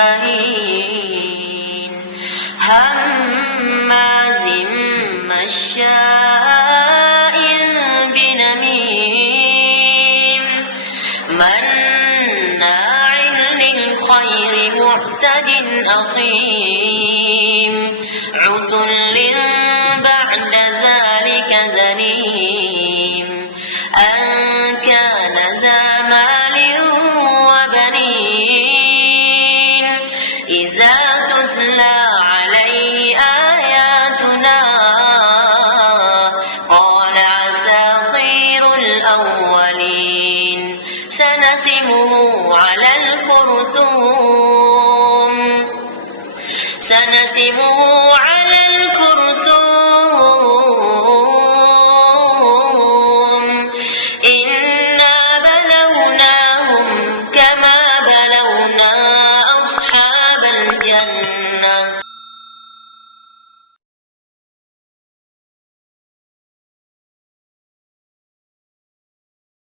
مهين هماز مشاء بنميم مناع للخير معتد أثيم عتل بعد ذلك زنيم أن كان ذا مال وبنين إذا تتلى عليه آياتنا قال أساطير الأولين سنسمه على الخرطوم إنا بلوناهم كما بلونا أصحاب الجنة